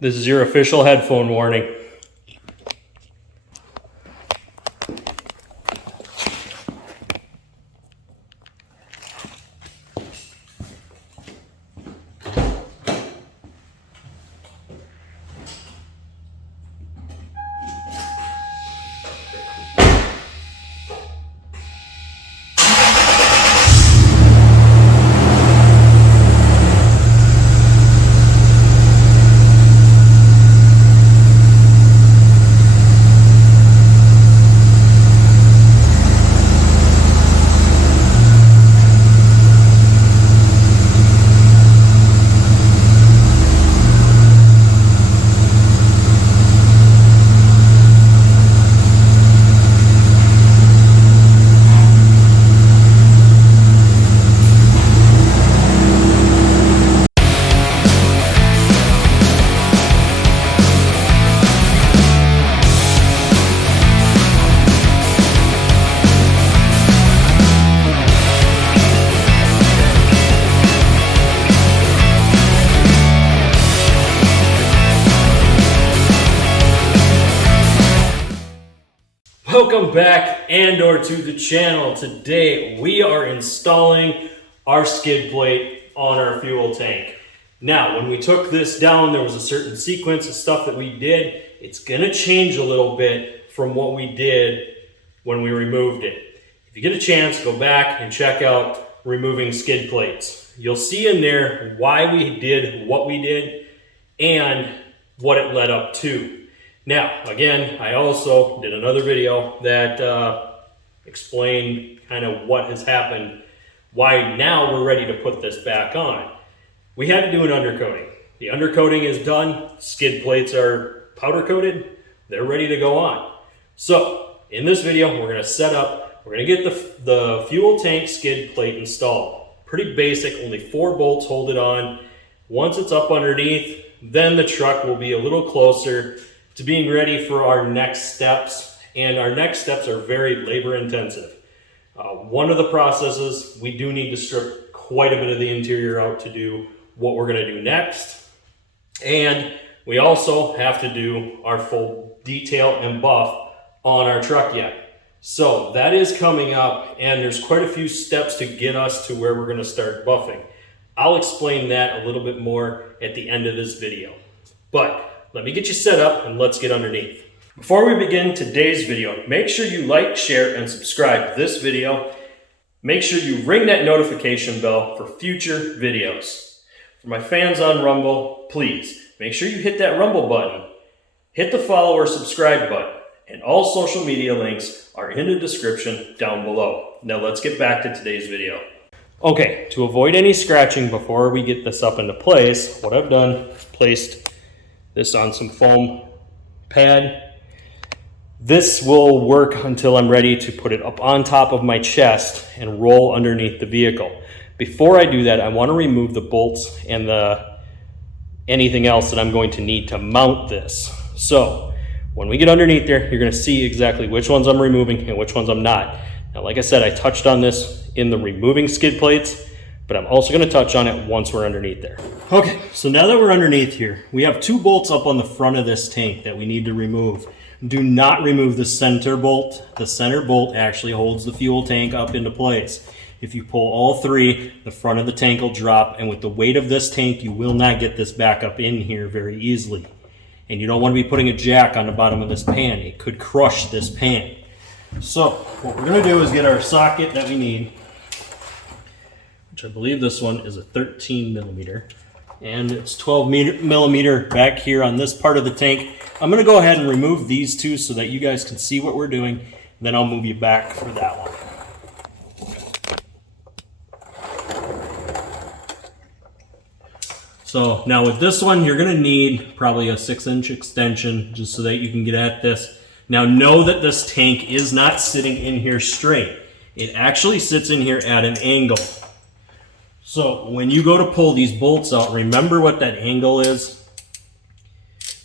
This is your official headphone warning. Welcome back and/or to the channel. Today we are installing our skid plate on our fuel tank. Now, when we took this down, there was a certain sequence of stuff that we did. It's gonna change a little bit from what we did when we removed it. If you get a chance, go back and check out removing skid plates. You'll see in there why we did what we did and what it led up to. Now, again, I also did another video that explained kind of what has happened, why now we're ready to put this back on. We had to do an undercoating. The undercoating is done. Skid plates are powder coated. They're ready to go on. So, in this video, we're going to set up, we're going to get the fuel tank skid plate installed. Pretty basic, only 4 bolts hold it on. Once it's up underneath, then the truck will be a little closer to being ready for our next steps, and our next steps are very labor intensive. One of the processes, we do need to strip quite a bit of the interior out to do what we're going to do next, and we also have to do our full detail and buff on our truck yet. So that is coming up, and there's quite a few steps to get us to where we're going to start buffing. I'll explain that a little bit more at the end of this video, but let me get you set up and let's get underneath. Before we begin today's video, make sure you like, share, and subscribe to this video. Make sure you ring that notification bell for future videos. For my fans on Rumble, please make sure you hit that Rumble button, hit the follow or subscribe button, and all social media links are in the description down below. Now let's get back to today's video. Okay, to avoid any scratching before we get this up into place, what I've done is placed this on some foam pad. This will work until I'm ready to put it up on top of my chest and roll underneath the vehicle. Before I do that, I want to remove the bolts and anything else that I'm going to need to mount this. So when we get underneath there, you're going to see exactly which ones I'm removing and which ones I'm not. Now, like I said, I touched on this in the removing skid plates, but I'm also going to touch on it once we're underneath there. Okay, so now that we're underneath here, we have 2 bolts up on the front of this tank that we need to remove. Do not remove the center bolt. The center bolt actually holds the fuel tank up into place. If you pull all 3, the front of the tank will drop, and with the weight of this tank, you will not get this back up in here very easily. And you don't want to be putting a jack on the bottom of this pan. It could crush this pan. So what we're going to do is get our socket that we need, which I believe this one is a 13 millimeter, and it's 12 millimeter back here on this part of the tank. I'm going to go ahead and remove these 2 so that you guys can see what we're doing, and then I'll move you back for that one. So now with this one, you're going to need probably a 6-inch extension just so that you can get at this. Now know that this tank is not sitting in here straight. It actually sits in here at an angle. So when you go to pull these bolts out, remember what that angle is,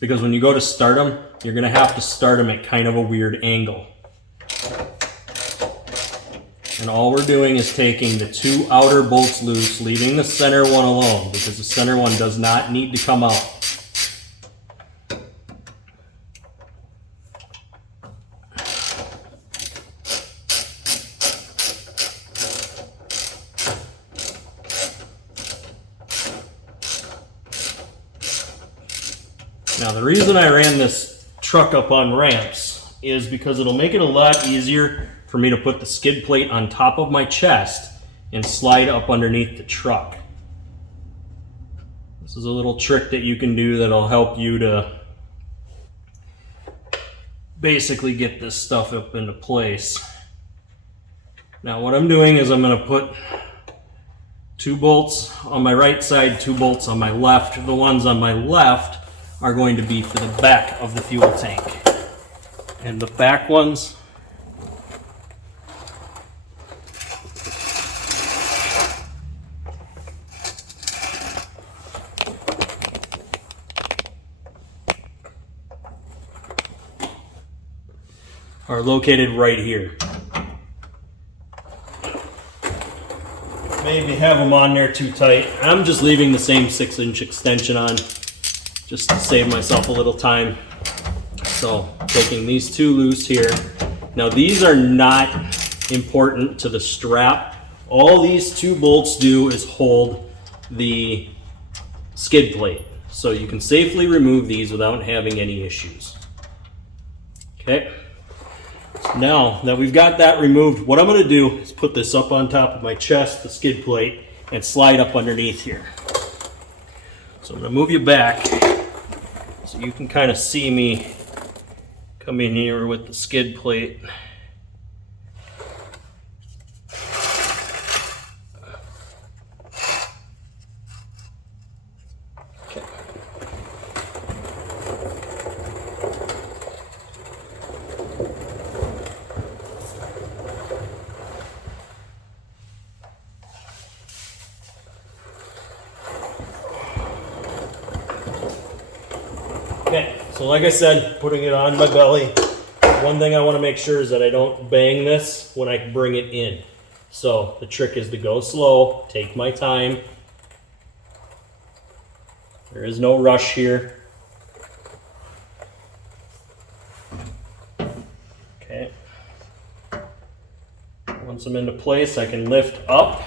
because when you go to start them, you're going to have to start them at kind of a weird angle. And all we're doing is taking the 2 outer bolts loose, leaving the center one alone, because the center one does not need to come out. Now the reason I ran this truck up on ramps is because it'll make it a lot easier for me to put the skid plate on top of my chest and slide up underneath the truck. This is a little trick that you can do that'll help you to basically get this stuff up into place. Now what I'm doing is I'm going to put 2 bolts on my right side, 2 bolts on my left. The ones on my left are going to be for the back of the fuel tank. And the back ones are located right here. Maybe have them on there too tight. I'm just leaving the same 6-inch extension on just to save myself a little time. So taking these 2 loose here. Now these are not important to the strap. All these 2 bolts do is hold the skid plate. So you can safely remove these without having any issues. Okay. Now that we've got that removed, what I'm going to do is put this up on top of my chest, the skid plate, and slide up underneath here. So I'm going to move you back so you can kind of see me come in here with the skid plate. Okay, so like I said, putting it on my belly, one thing I want to make sure is that I don't bang this when I bring it in. So the trick is to go slow, take my time. There is no rush here. Okay. Once I'm into place, I can lift up.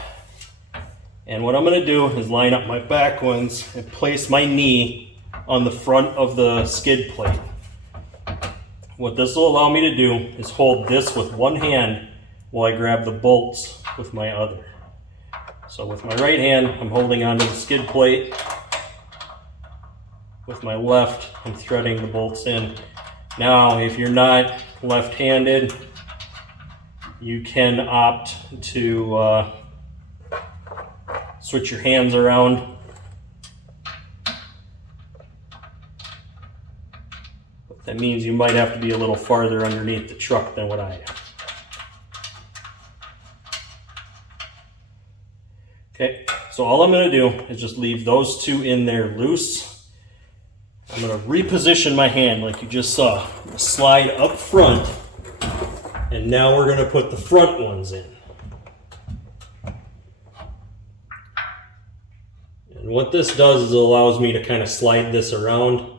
And what I'm going to do is line up my back ones and place my knee on the front of the skid plate. What this will allow me to do is hold this with one hand while I grab the bolts with my other. So with my right hand, I'm holding onto the skid plate. With my left, I'm threading the bolts in. Now, if you're not left-handed, you can opt to switch your hands around. That means you might have to be a little farther underneath the truck than what I am. Okay, so all I'm going to do is just leave those 2 in there loose. I'm going to reposition my hand like you just saw. I'm going to slide up front, and now we're going to put the front ones in. And what this does is it allows me to kind of slide this around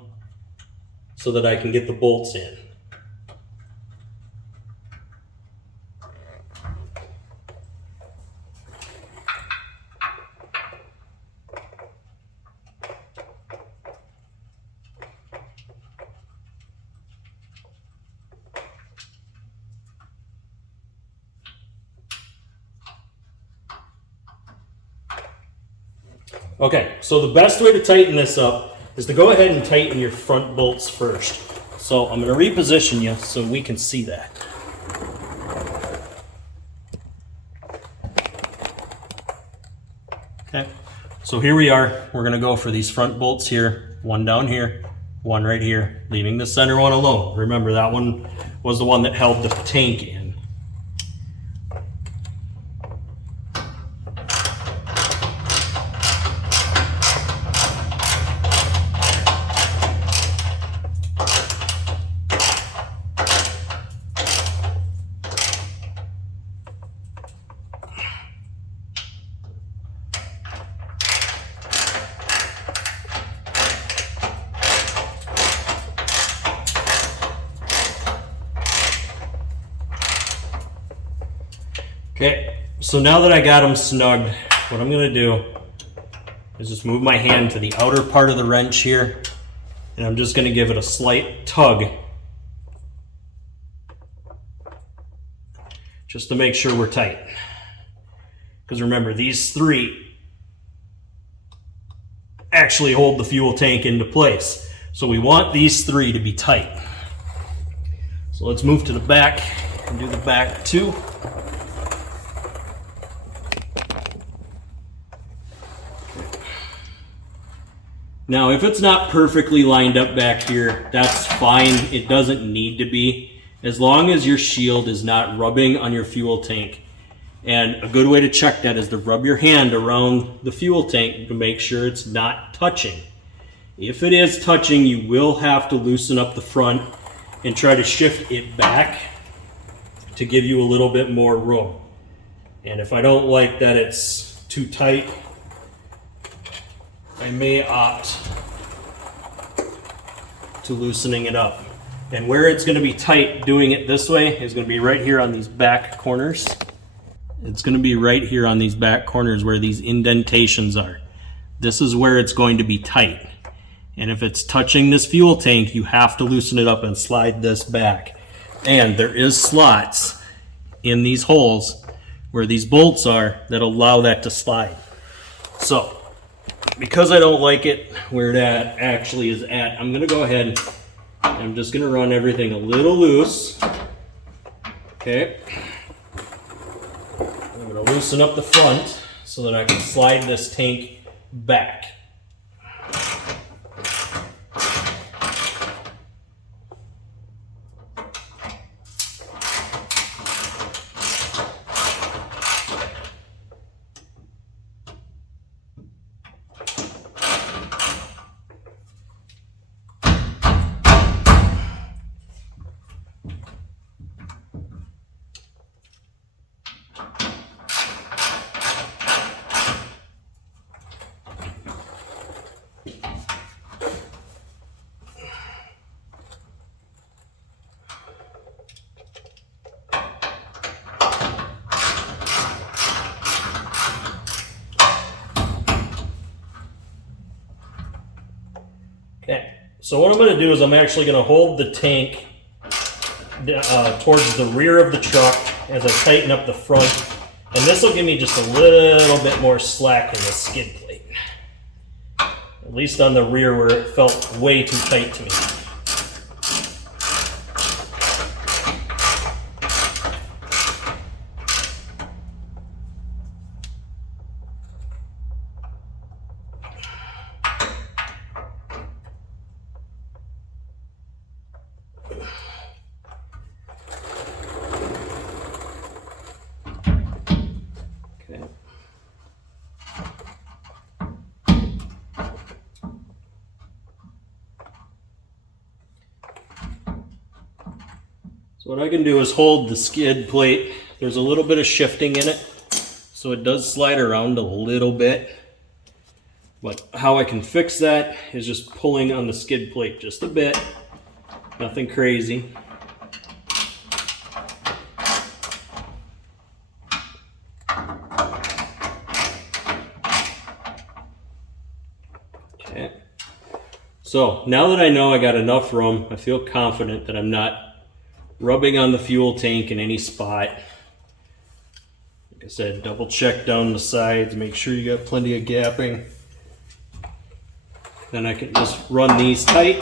so that I can get the bolts in. Okay, so the best way to tighten this up is to go ahead and tighten your front bolts first. So I'm going to reposition you so we can see that. Okay, so here we are. We're going to go for these front bolts here. One down here, one right here, leaving the center one alone. Remember, that one was the one that held the tank in. Okay, so now that I got them snugged, what I'm going to do is just move my hand to the outer part of the wrench here And I'm just going to give it a slight tug just to make sure we're tight. Because remember, these three actually hold the fuel tank into place. So we want these three to be tight. So let's move to the back and do the back too. Now, if it's not perfectly lined up back here, that's fine. It doesn't need to be, as long as your shield is not rubbing on your fuel tank. And a good way to check that is to rub your hand around the fuel tank to make sure it's not touching. If it is touching, you will have to loosen up the front and try to shift it back to give you a little bit more room. And if I don't like that it's too tight, I may opt to loosening it up. And where it's going to be tight doing it this way is going to be right here on these back corners. It's going to be right here on these back corners where these indentations are. This is where it's going to be tight. And if it's touching this fuel tank, you have to loosen it up and slide this back. And there is slots in these holes where these bolts are that allow that to slide. So, because I don't like it where that actually is at, I'm going to go ahead and I'm just going to run everything a little loose. Okay. I'm going to loosen up the front so that I can slide this tank back. Okay, so what I'm going to do is I'm actually going to hold the tank towards the rear of the truck as I tighten up the front, and this will give me just a little bit more slack in the skid plate, at least on the rear where it felt way too tight to me. So what I can do is hold the skid plate. There's a little bit of shifting in it, so it does slide around a little bit. But how I can fix that is just pulling on the skid plate just a bit. Nothing crazy. Okay. So now that I know I got enough room, I feel confident that I'm not rubbing on the fuel tank in any spot. Like I said, double check down the sides, make sure you got plenty of gapping. Then I can just run these tight.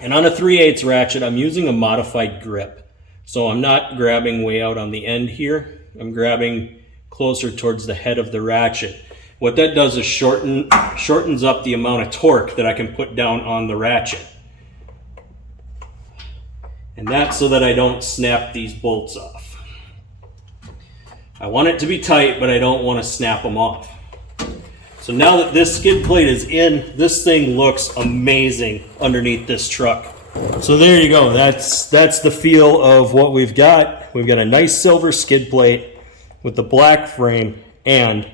And on a 3/8 ratchet, I'm using a modified grip. So I'm not grabbing way out on the end here. I'm grabbing closer towards the head of the ratchet. What that does is shortens up the amount of torque that I can put down on the ratchet. And that's so that I don't snap these bolts off. I want it to be tight, but I don't want to snap them off. So now that this skid plate is in, this thing looks amazing underneath this truck. So there you go. That's the feel of what we've got. We've got a nice silver skid plate with the black frame and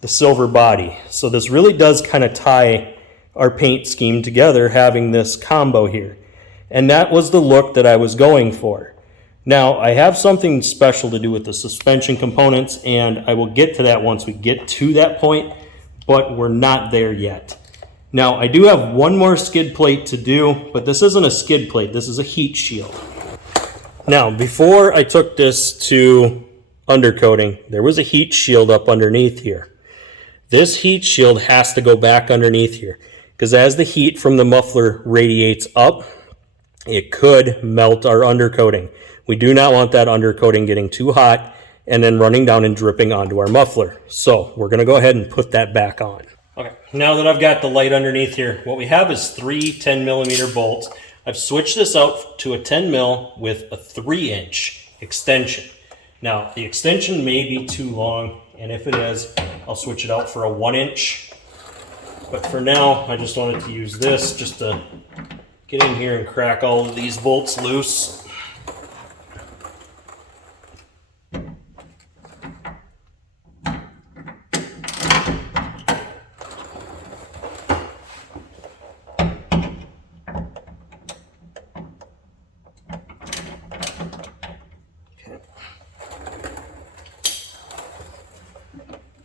the silver body. So this really does kind of tie our paint scheme together, having this combo here. And that was the look that I was going for. Now, I have something special to do with the suspension components, and I will get to that once we get to that point, but we're not there yet. Now, I do have one more skid plate to do, but this isn't a skid plate, this is a heat shield. Now, before I took this to undercoating, there was a heat shield up underneath here. This heat shield has to go back underneath here, because as the heat from the muffler radiates up, it could melt our undercoating. We do not want that undercoating getting too hot and then running down and dripping onto our muffler. So we're going to go ahead and put that back on. Okay, now that I've got the light underneath here, what we have is 3 10mm bolts. I've switched this out to a 10 mil with a 3-inch extension. Now, the extension may be too long, and if it is, I'll switch it out for a 1-inch. But for now, I just wanted to use this just to get in here and crack all of these bolts loose.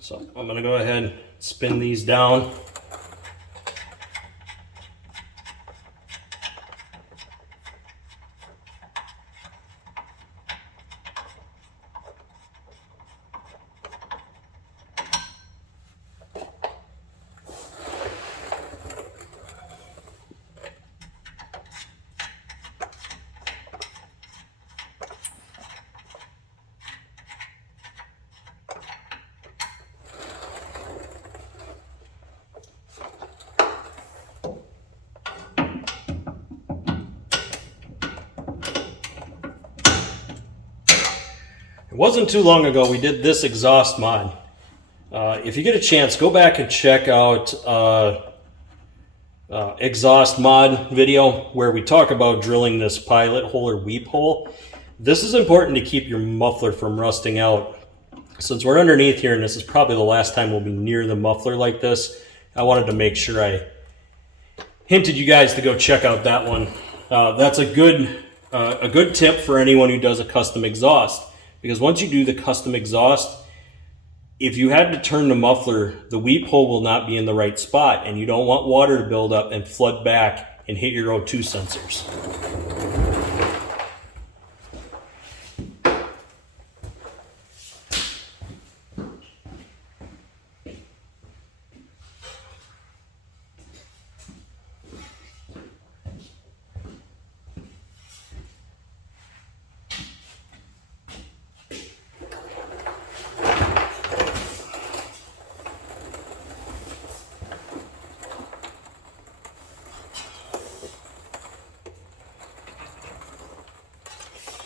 So I'm going to go ahead and spin these down. It wasn't too long ago we did this exhaust mod. If you get a chance, go back and check out exhaust mod video where we talk about drilling this pilot hole or weep hole. This is important to keep your muffler from rusting out. Since we're underneath here and this is probably the last time we'll be near the muffler like this, I wanted to make sure I hinted you guys to go check out that one. That's a good tip for anyone who does a custom exhaust. Because once you do the custom exhaust, if you had to turn the muffler, the weep hole will not be in the right spot, and you don't want water to build up and flood back and hit your O2 sensors.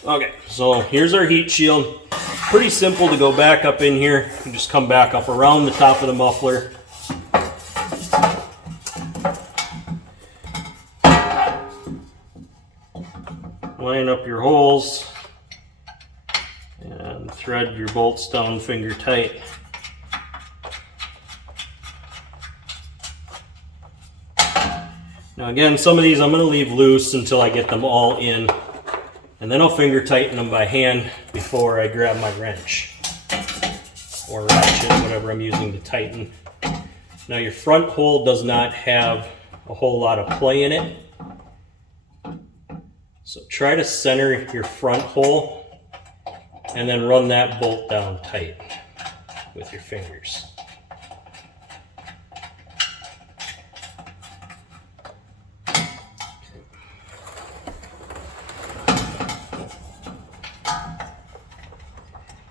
Okay, so here's our heat shield. Pretty simple to go back up in here. You just come back up around the top of the muffler. Line up your holes and thread your bolts down finger tight. Now again, some of these I'm going to leave loose until I get them all in. And then I'll finger tighten them by hand before I grab my wrench or ratchet, whatever I'm using to tighten. Now your front hole does not have a whole lot of play in it. So try to center your front hole and then run that bolt down tight with your fingers.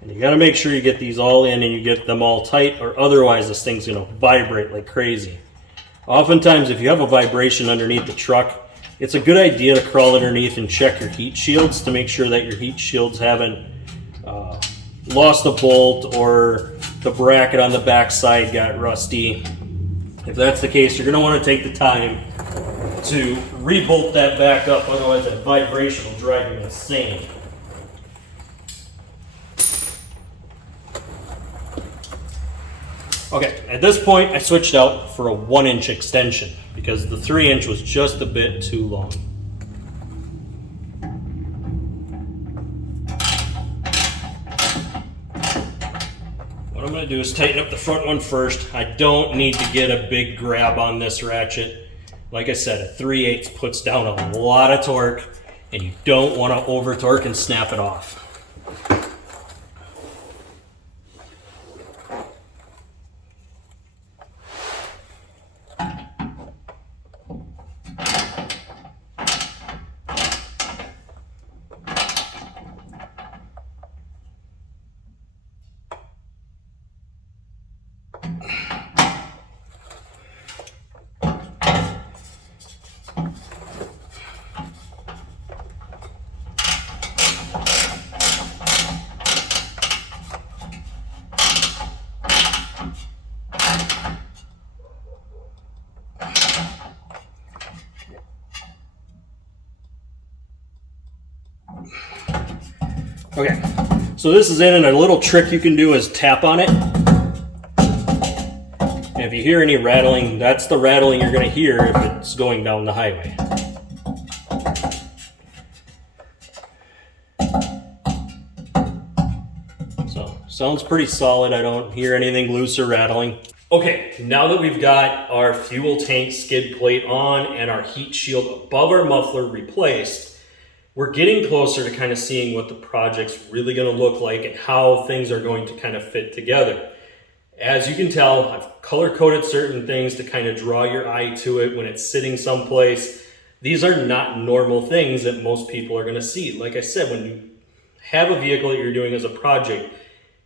And you got to make sure you get these all in and you get them all tight, or otherwise this thing's going to vibrate like crazy. Oftentimes if you have a vibration underneath the truck, it's a good idea to crawl underneath and check your heat shields to make sure that your heat shields haven't lost a bolt or the bracket on the back side got rusty. If that's the case, you're going to want to take the time to re-bolt that back up, otherwise that vibration will drive you insane. Okay, at this point I switched out for a 1-inch extension because the 3-inch was just a bit too long. gonna do is tighten up the front one first. I don't need to get a big grab on this ratchet. Like I said, a 3/8 puts down a lot of torque, and you don't want to over torque and snap it off. Okay, so this is in, and a little trick you can do is tap on it. And if you hear any rattling, that's the rattling you're going to hear if it's going down the highway. So, sounds pretty solid. I don't hear anything loose or rattling. Okay, now that we've got our fuel tank skid plate on and our heat shield above our muffler replaced, we're getting closer to kind of seeing what the project's really going to look like and how things are going to kind of fit together. As you can tell, I've color-coded certain things to kind of draw your eye to it when it's sitting someplace. These are not normal things that most people are going to see. Like I said, when you have a vehicle that you're doing as a project,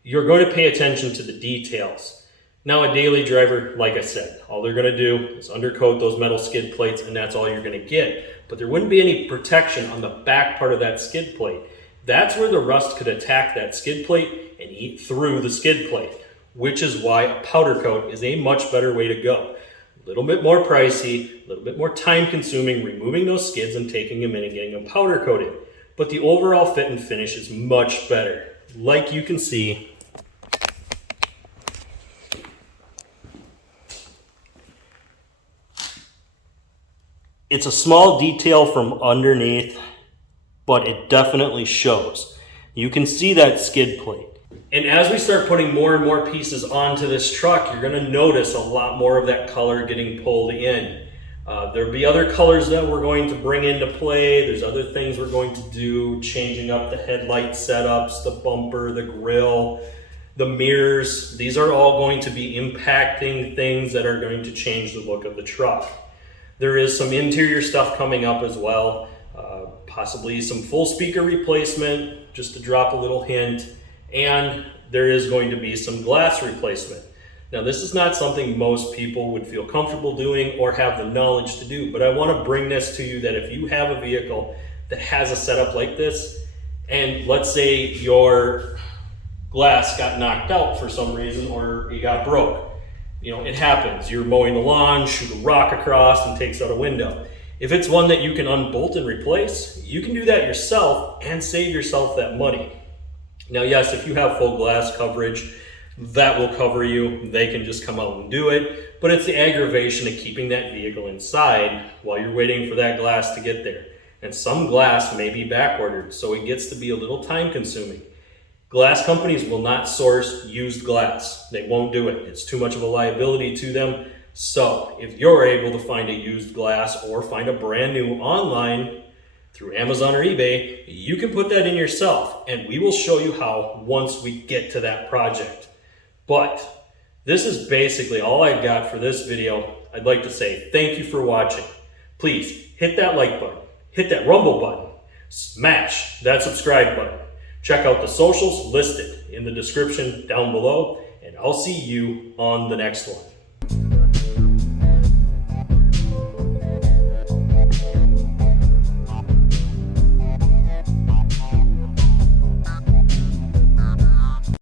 you're going to pay attention to the details. Now, a daily driver, like I said, all they're going to do is undercoat those metal skid plates, and that's all you're going to get. But there wouldn't be any protection on the back part of that skid plate. That's where the rust could attack that skid plate and eat through the skid plate, which is why a powder coat is a much better way to go. A little bit more pricey, a little bit more time consuming, removing those skids and taking them in and getting them powder coated. But the overall fit and finish is much better. Like you can see, it's a small detail from underneath, but it definitely shows. You can see that skid plate. And as we start putting more and more pieces onto this truck, you're gonna notice a lot more of that color getting pulled in. There'll be other colors that we're going to bring into play. There's other things we're going to do, changing up the headlight setups, the bumper, the grille, the mirrors. These are all going to be impacting things that are going to change the look of the truck. There is some interior stuff coming up as well, possibly some full speaker replacement, just to drop a little hint, and there is going to be some glass replacement. Now, this is not something most people would feel comfortable doing or have the knowledge to do, but I want to bring this to you that if you have a vehicle that has a setup like this, and let's say your glass got knocked out for some reason or it got broke. You know, it happens. You're mowing the lawn, shoot a rock across and takes out a window. If it's one that you can unbolt and replace, you can do that yourself and save yourself that money. Now, yes, if you have full glass coverage, that will cover you. They can just come out and do it, but it's the aggravation of keeping that vehicle inside while you're waiting for that glass to get there. And some glass may be back ordered, so it gets to be a little time consuming. Glass companies will not source used glass. They won't do it. It's too much of a liability to them. So if you're able to find a used glass or find a brand new online through Amazon or eBay, you can put that in yourself, and we will show you how once we get to that project. But this is basically all I got for this video. I'd like to say thank you for watching. Please hit that like button, hit that rumble button, smash that subscribe button. Check out the socials listed in the description down below, and I'll see you on the next one.